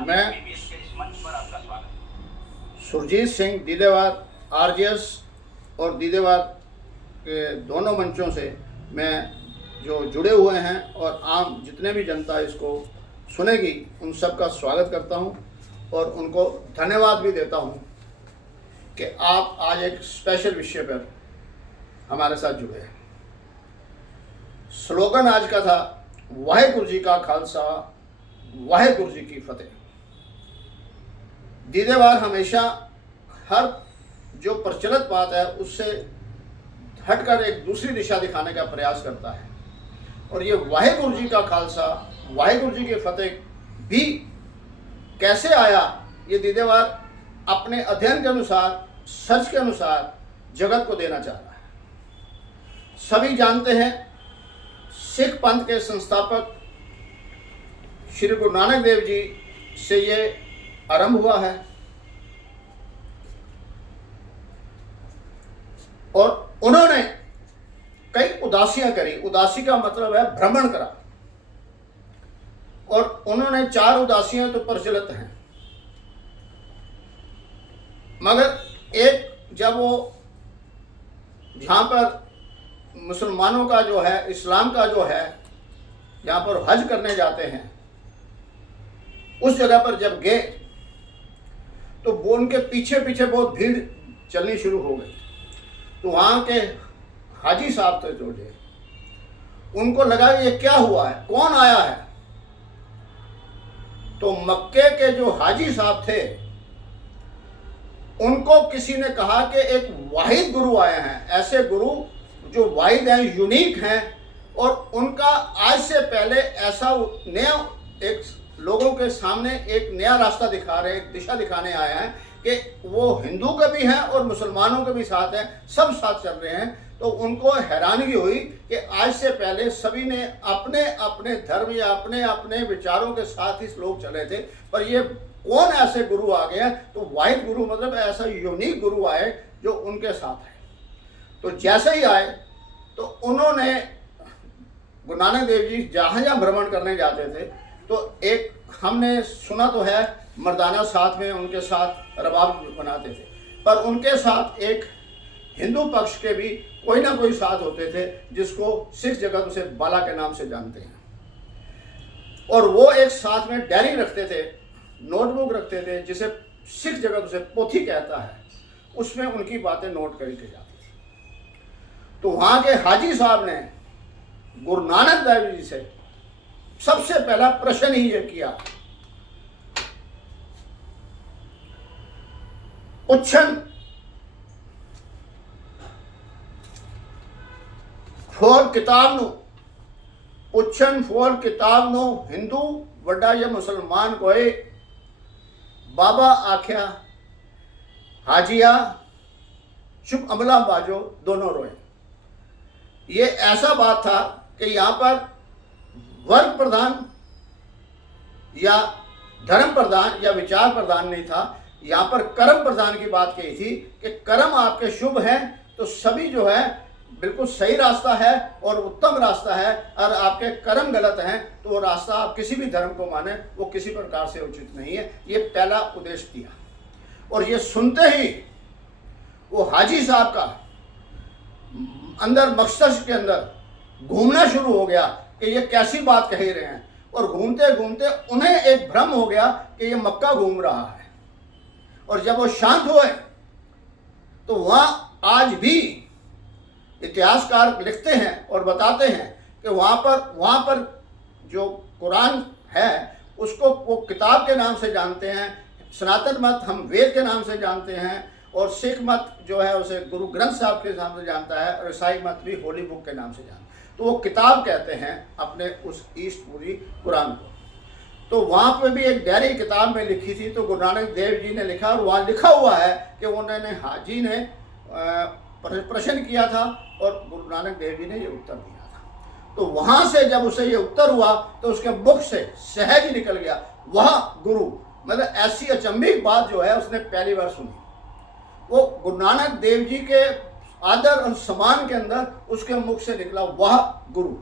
मैं सुरजीत सिंह दीदेवार आरजेएस और दीदेवार के दोनों मंचों से मैं जो जुड़े हुए हैं और आम जितने भी जनता इसको सुनेगी उन सब का स्वागत करता हूं और उनको धन्यवाद भी देता हूं कि आप आज एक स्पेशल विषय पर हमारे साथ जुड़े हैं। स्लोगन आज का था वाहेगुरु जी का खालसा वाहेगुरु जी की फतेह। दीदेवार हमेशा हर जो प्रचलित बात है उससे हटकर एक दूसरी दिशा दिखाने का प्रयास करता है और ये वाहेगुरु जी का खालसा वाहेगुरु जी की फतेह भी कैसे आया, ये दीदेवार अपने अध्ययन के अनुसार सर्च के अनुसार जगत को देना चाह रहा है। सभी जानते हैं सिख पंथ के संस्थापक श्री गुरु नानक देव जी से ये आरंभ हुआ है और उन्होंने कई उदासियां करी। उदासी का मतलब है भ्रमण करा और उन्होंने 4 उदासियां तो प्रचलित हैं, मगर एक जब वो जहाँ पर मुसलमानों का जो है, इस्लाम का जो है, जहाँ पर हज करने जाते हैं, उस जगह पर जब गए तो वो उनके पीछे पीछे बहुत भीड़ चलनी शुरू हो गई। तो वहाँ के हाजी साहब थे जो थे, उनको लगा ये क्या हुआ है, कौन आया है। तो मक्के के जो हाजी साहब थे उनको किसी ने कहा कि एक वाहिद गुरु आए हैं, ऐसे गुरु जो वाहिद हैं, यूनिक हैं और उनका आज से पहले ऐसा नया एक लोगों के सामने एक नया रास्ता दिखा रहे, एक दिशा दिखाने आए हैं कि वो हिंदू के भी हैं और मुसलमानों के भी साथ हैं, सब साथ चल रहे हैं। तो उनको हैरानगी हुई कि आज से पहले सभी ने अपने अपने धर्म या अपने अपने विचारों के साथ ही लोग चले थे, पर ये कौन ऐसे गुरु आ गए हैं। तो वाहिद गुरु मतलब ऐसा यूनिक गुरु आए जो उनके साथ है। तो जैसे ही आए तो उन्होंने गुरु नानक देव जी जहाँ जहाँ भ्रमण करने जाते थे तो एक हमने सुना तो है मर्दाना साथ में उनके साथ रबाब बनाते थे, पर उनके साथ एक हिंदू पक्ष के भी कोई ना कोई साथ होते थे जिसको सिख जगत उसे बाला के नाम से जानते हैं। और वो एक साथ में डायरी रखते थे, नोटबुक रखते थे, जिसे सिख जगत उसे पोथी कहता है, उसमें उनकी बातें नोट करके जाती थी। तो वहाँ के हाजी साहब ने गुरु नानक देव जी से सबसे पहला प्रश्न ही ये किया, पुच्छन फोर किताब नु पुच्छन फोर किताब नो हिंदू वड्डा या मुसलमान कोई बाबा आख्या हाजिया चुप अमला बाजो दोनों रोए। ये ऐसा बात था कि यहाँ पर वर्ग प्रधान या धर्म प्रधान या विचार प्रधान नहीं था, यहाँ पर कर्म प्रधान की बात कही थी कि कर्म आपके शुभ हैं तो सभी जो है बिल्कुल सही रास्ता है और उत्तम रास्ता है, और आपके कर्म गलत हैं तो वो रास्ता आप किसी भी धर्म को माने वो किसी प्रकार से उचित नहीं है। ये पहला उपदेश दिया और ये सुनते ही वो हाजी साहब का अंदर मस्तिष्क के अंदर घूमना शुरू हो गया कि ये कैसी बात कह रहे हैं, और घूमते घूमते उन्हें एक भ्रम हो गया कि ये मक्का घूम रहा है। और जब वो शांत हुए तो वहाँ आज भी इतिहासकार लिखते हैं और बताते हैं कि वहाँ पर जो कुरान है उसको वो किताब के नाम से जानते हैं, सनातन मत हम वेद के नाम से जानते हैं, और सिख मत जो है उसे गुरु ग्रंथ साहब के नाम से जानता है, और ईसाई मत भी होली बुक के नाम से जानता है। तो वो किताब कहते हैं अपने उस ईस्ट पूरी कुरान को। तो वहाँ पे भी एक डायरी किताब में लिखी थी, तो गुरु नानक देव जी ने लिखा और वहाँ लिखा हुआ है कि उन्होंने हाजी ने प्रश्न किया था और गुरु नानक देव जी ने ये उत्तर दिया था। तो वहाँ से जब उसे ये उत्तर हुआ तो उसके मुख से सहज ही निकल गया, वह गुरु मतलब ऐसी अचंभित बात जो है उसने पहली बार सुनी। वो गुरु नानक देव जी के आदर और सम्मान के अंदर उसके मुख से निकला वह गुरु।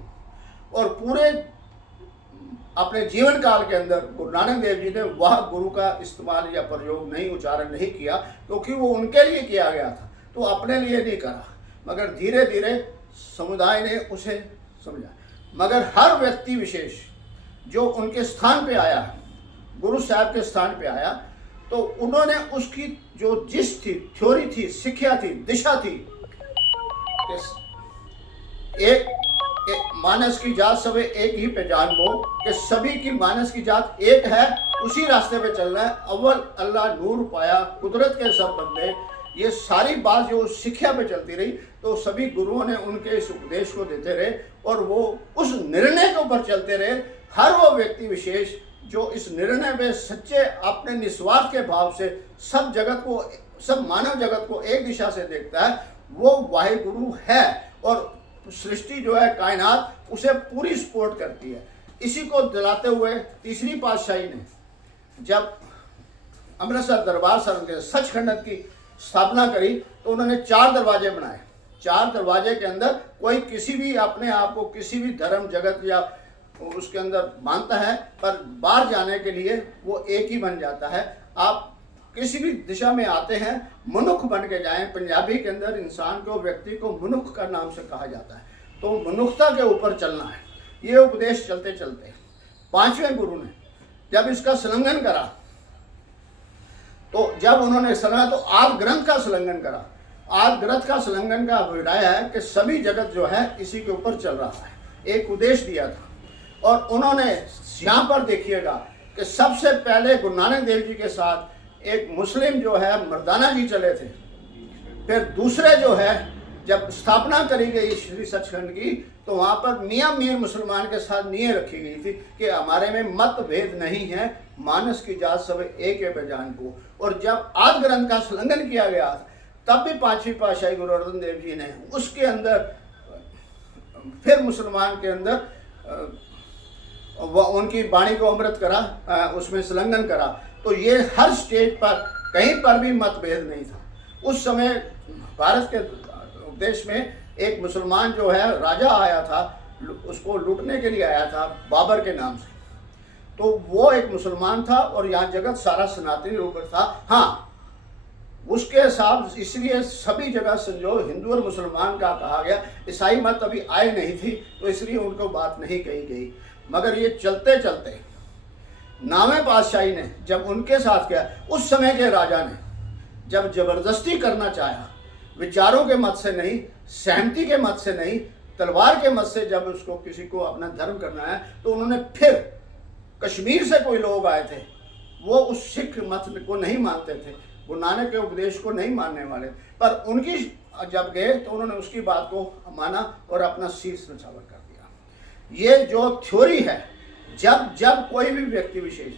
और पूरे अपने जीवन काल के अंदर गुरु नानक देव जी ने वह गुरु का इस्तेमाल या प्रयोग नहीं, उच्चारण नहीं किया, क्योंकि वो उनके लिए किया गया था, तो अपने लिए नहीं करा। मगर धीरे धीरे समुदाय ने उसे समझा। मगर हर व्यक्ति विशेष जो उनके स्थान पे आया, गुरु साहब के स्थान पे आया, तो उन्होंने उसकी जो जिस थी, थ्योरी थी, शिक्षा थी, दिशा थी, एक मानस की जात सब एक ही पहचान वो, कि सभी की मानस की जात एक है, उसी रास्ते पे चलना है। अव्वल अल्लाह नूर पाया, कुदरत के सब बंदे, ये सारी बात जो शिक्षा पे चलती रही, तो सभी गुरुओं ने उनके इस उपदेश को देते रहे और वो उस निर्णय के ऊपर चलते रहे। हर वो व्यक्ति विशेष जो इस निर्णय में सच्चे अपने निस्वार्थ के भाव से सब जगत को, सब मानव जगत को एक दिशा से देखता है, वो वाहे गुरु है। और सृष्टि जो है, कायनात, उसे पूरी सपोर्ट करती है। इसी को दिलाते हुए तीसरी पातशाही ने जब अमृतसर दरबार साहिब के सचखंड की स्थापना करी, तो उन्होंने 4 दरवाजे बनाए। 4 दरवाजे के अंदर कोई किसी भी अपने आप को किसी भी धर्म जगत या उसके अंदर मानता है, पर बाहर जाने के लिए वो एक ही बन जाता है। आप किसी भी दिशा में आते हैं, मनुख बन के जाएं। पंजाबी के अंदर इंसान को, व्यक्ति को मनुख का नाम से कहा जाता है, तो मनुष्यता के ऊपर चलना है। ये उपदेश चलते चलते 5वें गुरु ने जब इसका संलग्न करा, तो जब उन्होंने सना, तो आद ग्रंथ का संलग्न करा। आद ग्रंथ का संलग्न का अभिप्राय है कि सभी जगत जो है इसी के ऊपर चल रहा है, एक उद्देश्य दिया था। और उन्होंने यहाँ पर देखिएगा कि सबसे पहले गुरु नानक देव जी के साथ एक मुस्लिम जो है मर्दाना जी चले थे। फिर दूसरे जो है, जब स्थापना करी गई श्री सचखंड की, तो वहाँ पर मियाँ मीर मुसलमान के साथ नीयत रखी गई थी कि हमारे में मत भेद नहीं है, मानस की जात सब एक है पहचान को। और जब आद ग्रंथ का संलग्न किया गया, तब भी 5वीं पातशाही गुरु अर्जन देव जी ने उसके अंदर फिर मुसलमान के अंदर उनकी वाणी को अमृत करा, उसमें संलग्न करा। तो ये हर स्टेज पर कहीं पर भी मतभेद नहीं था। उस समय भारत के देश में एक मुसलमान जो है राजा आया था, उसको लूटने के लिए आया था बाबर के नाम से। तो वो एक मुसलमान था और यहाँ जगत सारा सनातनी रूप था। हाँ, उसके साथ इसलिए सभी जगह संजो हिंदू और मुसलमान का कहा गया। ईसाई मत अभी आए नहीं थी, तो इसलिए उनको बात नहीं कही गई। मगर ये चलते चलते 9वें पातशाही ने जब उनके साथ किया, उस समय के राजा ने जब जबरदस्ती करना चाहा, विचारों के मत से नहीं, सहमति के मत से नहीं, तलवार के मत से जब उसको किसी को अपना धर्म करना है, तो उन्होंने फिर कश्मीर से कोई लोग आए थे, वो उस सिख मत को नहीं मानते थे, गुरु नानक के उपदेश को नहीं मानने वाले, पर उनकी जब गए तो उन्होंने उसकी बात को माना और अपना शीर्ष नछावर कर दिया। ये जो थ्योरी है, जब जब कोई भी व्यक्ति विशेष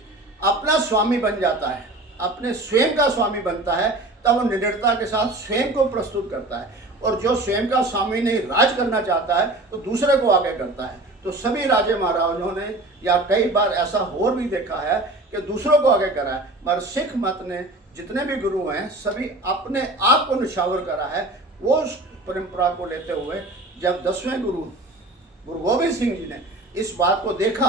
अपना स्वामी बन जाता है, अपने स्वयं का स्वामी बनता है, तब वो निडरता के साथ स्वयं को प्रस्तुत करता है। और जो स्वयं का स्वामी नहीं राज करना चाहता है, तो दूसरे को आगे करता है। तो सभी राजे महाराजों ने या कई बार ऐसा और भी देखा है कि दूसरों को आगे करा है। मगर सिख मत ने जितने भी गुरु हैं, सभी अपने आप को निछावर करा है। वो उस परंपरा को लेते हुए जब 10वें गुरु गोबिंद सिंह जी ने इस बात को देखा,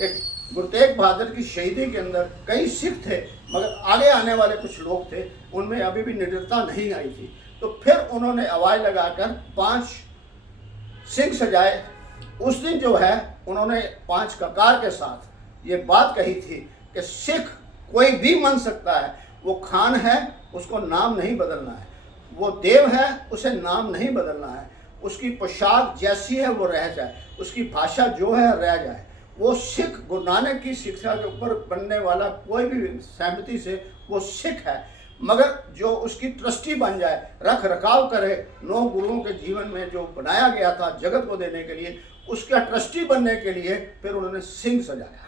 एक गुरु तेग बहादुर की शहीदी के अंदर कई सिख थे, मगर आगे आने वाले कुछ लोग थे, उनमें अभी भी निडरता नहीं आई थी। तो फिर उन्होंने आवाज़ लगाकर 5 सिंह सजाए। उस दिन जो है उन्होंने 5 ककार के साथ ये बात कही थी कि सिख कोई भी मन सकता है, वो खान है उसको नाम नहीं बदलना है, वो देव है उसे नाम नहीं बदलना है, उसकी पोशाक जैसी है वो रह जाए, उसकी भाषा जो है रह जाए। वो सिख गुरु नानक की शिक्षा के ऊपर बनने वाला कोई भी सहमति से वो सिख है, मगर जो उसकी ट्रस्टी बन जाए, रख रखाव करे 9 गुरुओं के जीवन में जो बनाया गया था जगत को देने के लिए, उसका ट्रस्टी बनने के लिए फिर उन्होंने सिंह सजाया।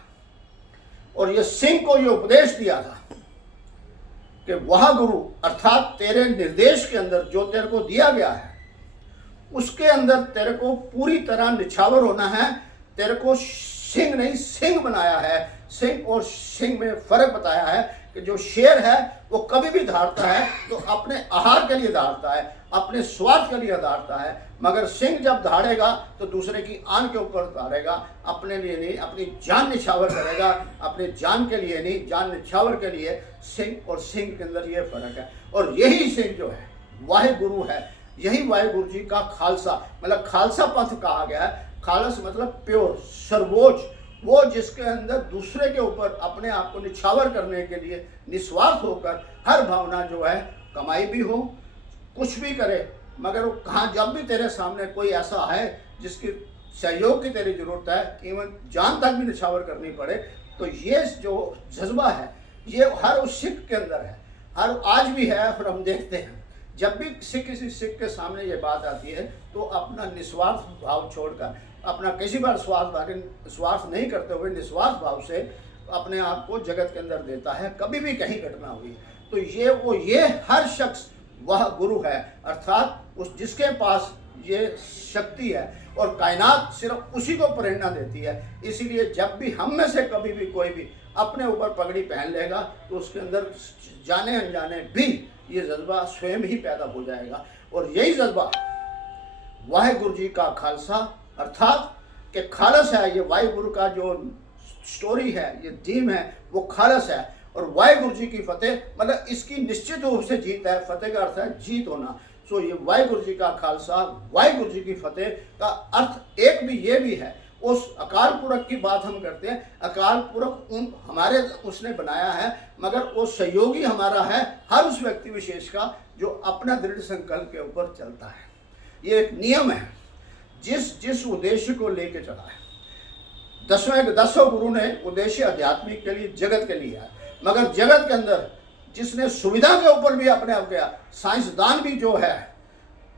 और ये सिंह को ये उपदेश दिया था कि वह गुरु अर्थात तेरे निर्देश के अंदर जो तेरे को दिया गया है, उसके अंदर तेरे को पूरी तरह निछावर होना है। तेरे को सिंह नहीं सिंह बनाया है, सिंह और सिंह में फर्क बताया है कि जो शेर है वो कभी भी धारता है तो अपने आहार के लिए धारता है, अपने स्वार्थ के लिए धारता है, मगर सिंह जब धाड़ेगा तो दूसरे की आन के ऊपर धारेगा, अपने लिए नहीं, अपनी जान निछावर करेगा, अपनी जान के लिए नहीं, जान निछावर के लिए। सिंह और सिंह के अंदर ये फर्क है। और यही सिंह जो है वाहिगुरु है, यही वाहिगुरु जी का खालसा, मतलब खालसा पंथ कहा गया है। खालस मतलब प्योर, सर्वोच्च, वो जिसके अंदर दूसरे के ऊपर अपने आप को निछावर करने के लिए निस्वार्थ होकर हर भावना जो है, कमाई भी हो, कुछ भी करे, मगर वो कहाँ जब भी तेरे सामने कोई ऐसा है जिसकी सहयोग की तेरी जरूरत है, इवन जान तक भी निछावर करनी पड़े, तो ये जो जज्बा है ये हर उस सिख के अंदर है, हर आज भी है। और हम देखते हैं जब भी किसी सिख के सामने ये बात आती है तो अपना निस्वार्थ भाव छोड़कर, अपना किसी बार स्वार्थ नहीं करते हुए निस्वार्थ भाव से अपने आप को जगत के अंदर देता है। कभी भी कहीं घटना हुई तो ये हर शख्स वह गुरु है, अर्थात उस जिसके पास ये शक्ति है और कायनात सिर्फ उसी को प्रेरणा देती है। इसीलिए जब भी हम में से कभी भी कोई भी अपने ऊपर पगड़ी पहन लेगा तो उसके अंदर जाने अनजाने भी ये जज्बा स्वयं ही पैदा हो जाएगा। और यही जज्बा वाहिगुरु जी का खालसा अर्थात कि खालस है। ये वाहिगुरु का जो स्टोरी है, ये थीम है, वो खालस है। और वाहिगुरु जी की फतेह मतलब इसकी निश्चित रूप से जीत है। फतेह का अर्थ है जीत होना। सो ये वाहिगुरु जी का खालसा, वाहिगुरु जी की फतेह का अर्थ एक भी ये भी है। उस अकाल पुरख की बात हम करते हैं, अकाल पुरख हमारे उसने बनाया है, मगर वो सहयोगी हमारा है हर उस व्यक्ति विशेष का जो अपना दृढ़ संकल्प के ऊपर चलता है। ये एक नियम है जिस उद्देश्य को लेके चला है। दसों गुरु ने उद्देश्य आध्यात्मिक के लिए, जगत के लिए है, मगर जगत के अंदर जिसने सुविधा के ऊपर भी अपने आप गया, साइंसदान भी जो है,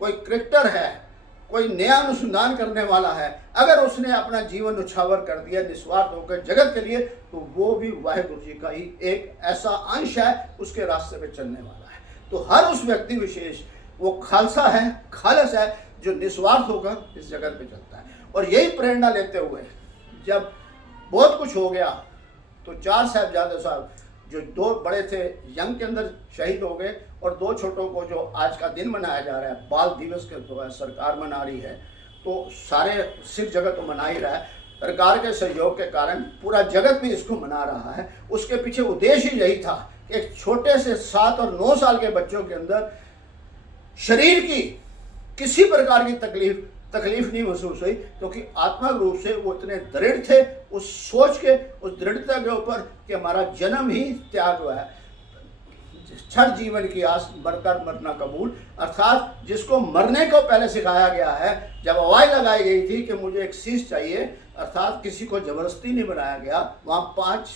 कोई क्रिकेटर है, कोई नया अनुसंधान करने वाला है, अगर उसने अपना जीवन उछावर कर दिया निस्वार्थ होकर जगत के लिए, तो वो भी वाहिगुरु जी का ही एक ऐसा अंश है, उसके रास्ते पे चलने वाला है। तो हर उस व्यक्ति विशेष वो खालसा है, खालस है, जो निस्वार्थ होकर इस जगत पे चलता है। और यही प्रेरणा लेते हुए जब बहुत कुछ हो गया तो 4 साहिबजादे साहब जो 2 बड़े थे यंग के अंदर शहीद हो गए, और 2 छोटों को जो आज का दिन मनाया जा रहा है, बाल दिवस के तो सरकार मना रही है, तो सारे सिख जगत तो मना ही रहा है। सरकार के सहयोग के कारण पूरा जगत भी इसको मना रहा है। उसके पीछे उद्देश्य ही यही था कि एक छोटे से 7 और 9 साल के बच्चों के अंदर शरीर की किसी प्रकार की तकलीफ नहीं महसूस हुई, क्योंकि आत्मिक रूप से वो इतने दृढ़ थे उस सोच के, उस दृढ़ता के ऊपर कि हमारा जन्म ही त्याग हुआ है, छठ जीवन की आस मरकर मरना कबूल। अर्थात जिसको मरने को पहले सिखाया गया है, जब आवाज़ लगाई गई थी कि मुझे एक शीश चाहिए, अर्थात किसी को जबरदस्ती नहीं बनाया गया। वहाँ 5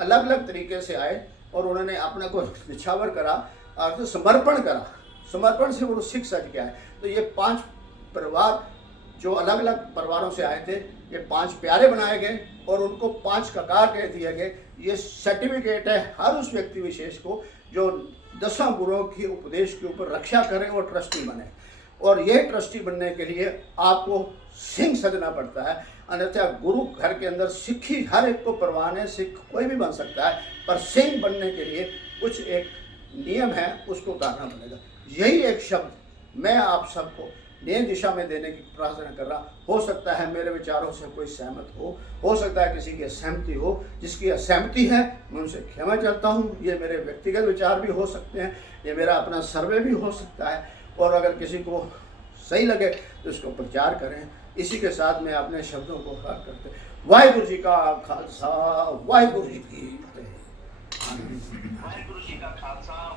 अलग अलग तरीके से आए और उन्होंने अपने को निछावर करा, अर्थात समर्पण करा। समर्पण से वो सिख सज गया है। तो ये 5 परिवार जो अलग अलग परिवारों से आए थे, ये 5 प्यारे बनाए गए और उनको 5 ककार कह दिए गए। ये सर्टिफिकेट है हर उस व्यक्ति विशेष को जो 10 गुरुओं की उपदेश के ऊपर रक्षा करें और ट्रस्टी बने। और यह ट्रस्टी बनने के लिए आपको सिंह सजना पड़ता है, अन्यथा गुरु घर के अंदर सिक्खी हर एक को परवान है, सिख कोई भी बन सकता है, पर सिंह बनने के लिए कुछ एक नियम है, उसको उतारना पड़ेगा। यही एक शब्द मैं आप सबको नई दिशा में देने की प्रार्थना कर रहा। हो सकता है मेरे विचारों से कोई सहमत हो सकता है किसी की असहमति हो। जिसकी असहमति है मैं उनसे क्षमा चाहता हूँ। ये मेरे व्यक्तिगत विचार भी हो सकते हैं, ये मेरा अपना सर्वे भी हो सकता है, और अगर किसी को सही लगे तो इसको प्रचार करें। इसी के साथ मैं अपने शब्दों को खास करते वाहिगुरु जी का खालसा, वाहिगुरु जी की फतेह। वाहिगुरु जी का खालसा।